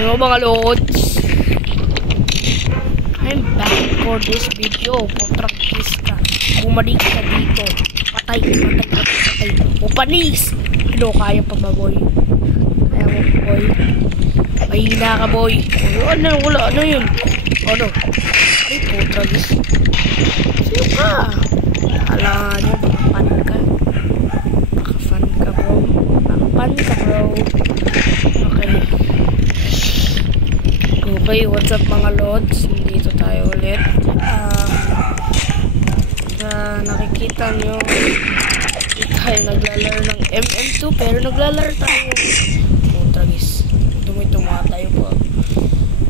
Hello mga lods, I'm back for this video. Putragis ka, bumalik ka dito. Patay. O panis. Ano, kaya pa ba boy? Kaya mo boy? Mahina ka boy. Ano yun? Ano? Ay putragis. Sino ka? Ala nyo, fan ka. Fan ka bro. Fan ka bro. Okay, what's up mga lods? Dito tayo ulit. Nakikita nyo, hindi tayo naglalaro ng MM2, pero naglalaro tayo. Tragis. Tumituma tayo po.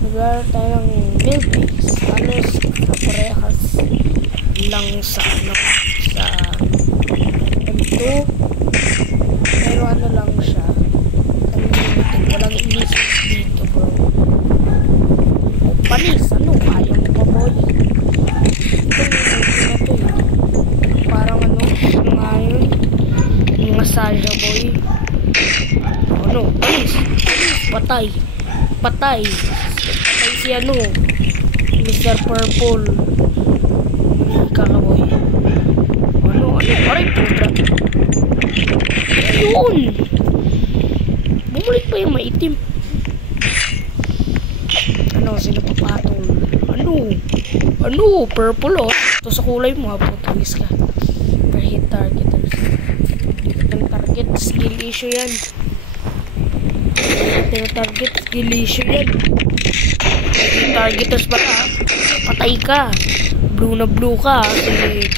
Naglalaro tayo ng Milbase. Halos kaparehas lang sa MM2. Pero ano lang siya. Walang inisip dito bro. Panis, ano? Ayaw mo pa boy. Ito parang ano nga yun? Yung masaya boy. Ano? Panis. Patay si ano? Mr. Purple. Kakaboy. Ano? Aray putra. Ayun! Bumalik pa yung maitim. Ano? Sino papatol? Ano? Purple oh. Ito sa kulay mo ha. Putawis ka. Per hit targeters. Yung target skill issue yan. Target skill issue yan. Yung targeters pala. Patay ka. Blue na blue ka. Kasi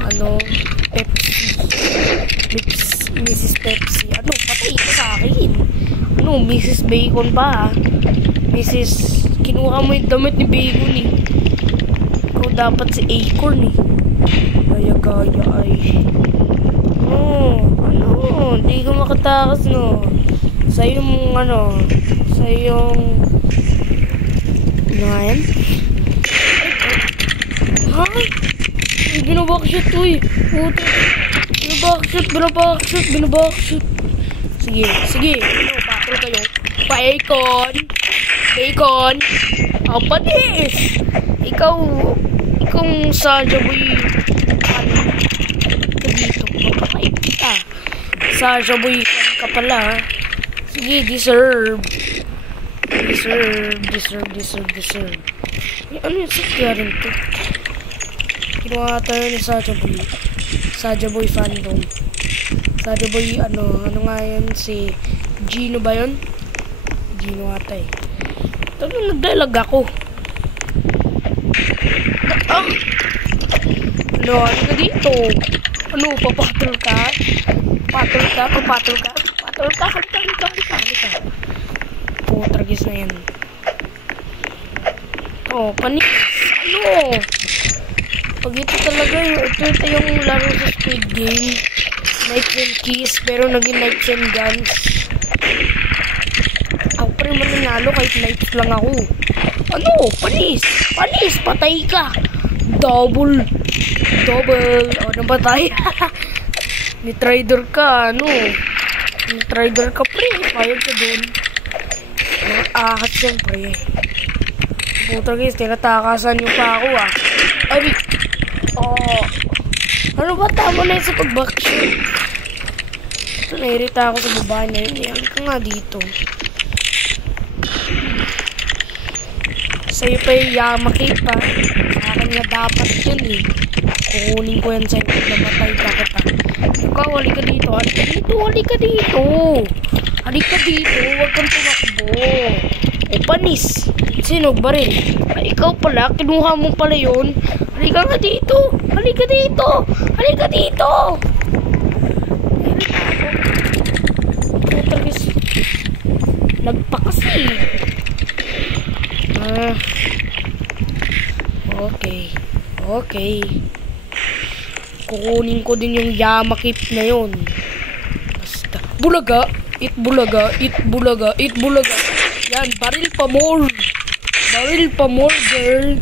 ano? Pepsi. Mrs. Pepsi. Ano? Patay ka sa akin. Ano? Mrs. Bacon pa ha. Mrs. Kinuha mo yung damit ni Bacon eh. Ikaw dapat si Acorn eh. Gaya ay. Ano? Hindi ka makatakas no. Sa yung ano. Sa yung ano nga yan? Ha? Binabackshoot to eh. Puto. Binabackshoot. Sige. Ano? Patro kayo. Bacon. Ang panis. Ikaw sa Jaboy ano ka dito. Papakain kita. Sa Jaboy ka pala. Sige, deserve. Ano yung sakya rin to? Kinuha tayo ni Saja Boy fandom. Saja Boy ano nga yun si Gino ba yun? Gino ata eh. Ito nagdalag ako. Ano ka dito? Ano, papatol ka? Papatol ka? Halika. Tragis na yan. Oh, panis. Ano? Pag ito talaga, ito yung laro sa Squid Game. Knights and Keys, pero naging Knights and Guns. Ako pa rin mananalo kahit Knights lang ako. Ano? Panis, patay ka. Double. O, napatay. Nitrader ka, ano? Nitrader ka, pre. Payag ka dun. Ahas yan, pre. Puta guys, tinatakasan nyo pa ako, ah. Ay, ano ba? Tama na yun sa pag-backshoot. Ito, nairita ako sa baba niya. Hindi ka nga dito. Sa'yo pa yung Yamakip pa. Sa akin nga dapat yun eh. Kukunin ko yan sa'yo pag namatay ka kita. Ikaw, halika dito. Huwag kang tumakbo. O panis. Sinog ba rin? Ay, ikaw pala. Kinuha mo pala yun. Halika nga dito. Nagpakasi. Okay. Kukunin ko din yung Yamakip na yun. Basta. Bulaga. Eat bulaga. Yan, baril pa more, girl.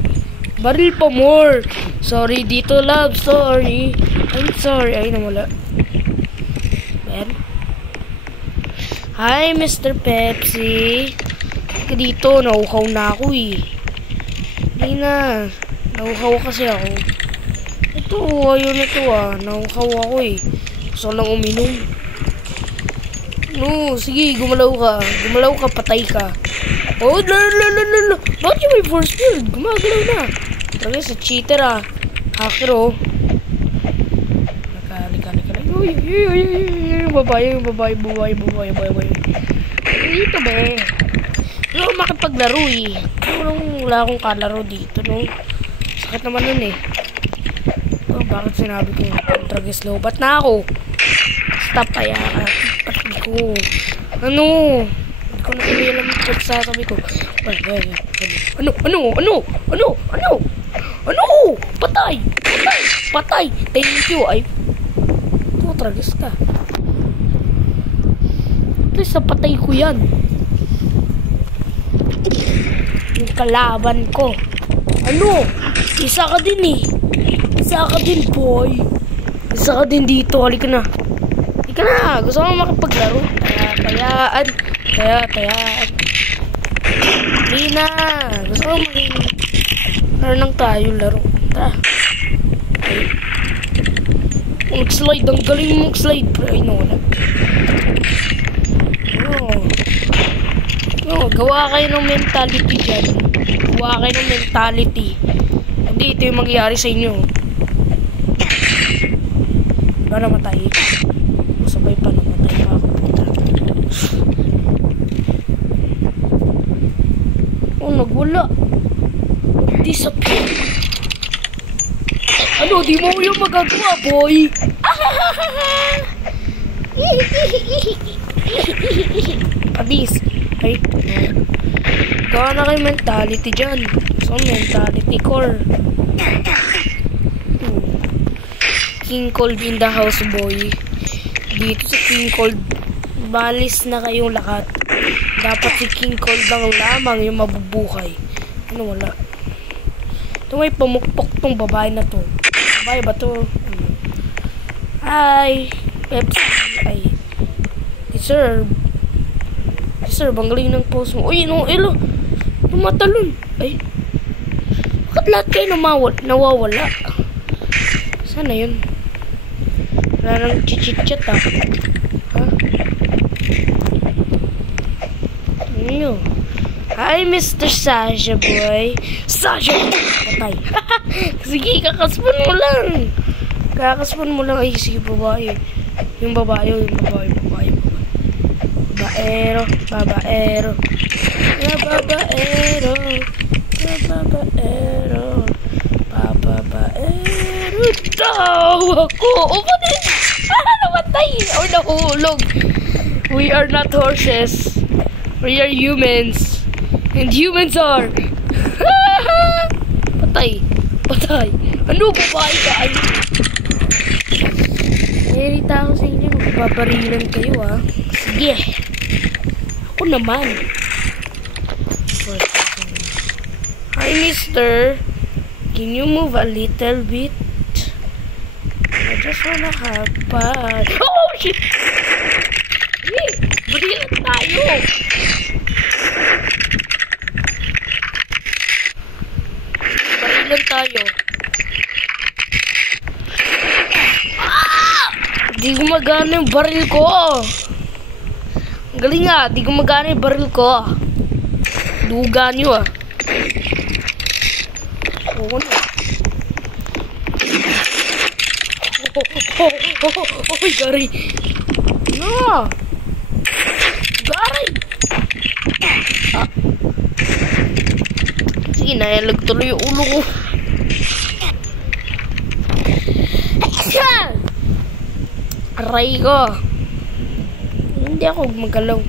Baril pa more. Sorry dito, love. Sorry. I'm sorry. Ay, nawala. Ayan. Hi, Mr. Pepsi. ka dito. Nauhaw na ako eh. Hindi na. Nauhaw kasi ako. Ito, ayun na to ah. Nauhaw ako eh. Gusto lang uminom. No, sige, gumalaw ka. Gumalaw ka, patay ka. Oh, lala. Bakit yung may force field? Gumagalaw na. Talaga sa cheater ah. Hacker oh. Lika. Uy. Babae. Dito ba eh. Hindi ako makipaglaro eh. Wala akong kalaro dito no. Sakit naman nun eh. Oh, bakit sinabi ko drag slow? Ba't na ako? Stop kaya. Pati ko. Ano? Hindi ko na alam yung sasabi ko. Ano? Patay! Thank you. Ay. Ito, tragis ka. At least napatay ko yan. Yung kalaban ko. Ano? Isa ka din eh. Isa ka din, boy. Isa ka din dito. Halika na. Gusto ko makipaglaro. Tayaan. Hindi na. Gusto ko laro lang tayo. Laro. Tara. Okay. Mag-slide. Ang galing mong slide. Ay, wala. Gawa kayo ng mentality dyan. Hindi ito yung mangyayari sa inyo. Wala namatay. Sabay pa namatay pa ako. Oh, nagwala. Disappear. Ano, di mo yung magagawa, boy. Abis. Ay, gawa na kayo mentality dyan. So, mentality core. King Cold in the house, boy. Dito sa King Cold, balis na kayong lahat. Dapat si King Cold lang lamang yung mabubuhay. Ano, wala. Ito may pamukpok tong babae na to. Babae ba to? Hi! Pepsi. Ay. Sir, bang galing ng post mo. Uy, ilo. Tumatalon. Ay. Bakit lahat kayo nawawala? Sana yun? Wala nang chichit-chat ah. Ha? Ano? Hi, Mr. Sasha boy. Sasha! Patay. Sige, kakaspan mo lang. Ay, sige, babae. Yung babae. Babaero. Tawa ko. Umanin. Namatay. O nahulog. We are not horses. We are humans. And humans are. Patay. Ano babae ka? Ay. Nerita ako sa inyo. Magpaparilan kayo ah. Sige. Ako naman. Hi, mister. Can you move a little bit? I just wanna have fun. Oh, shit! Hey, barilan tayo! Di gumagana yung baril ko. Ang galing nga, di gumagana yung baril ko. Duga nyo ah. Oo na. Oh, gari. No. Gari. Ah. Sige, nayalag tuloy yung ulo ko. Aray ko. Hindi ako magalaw.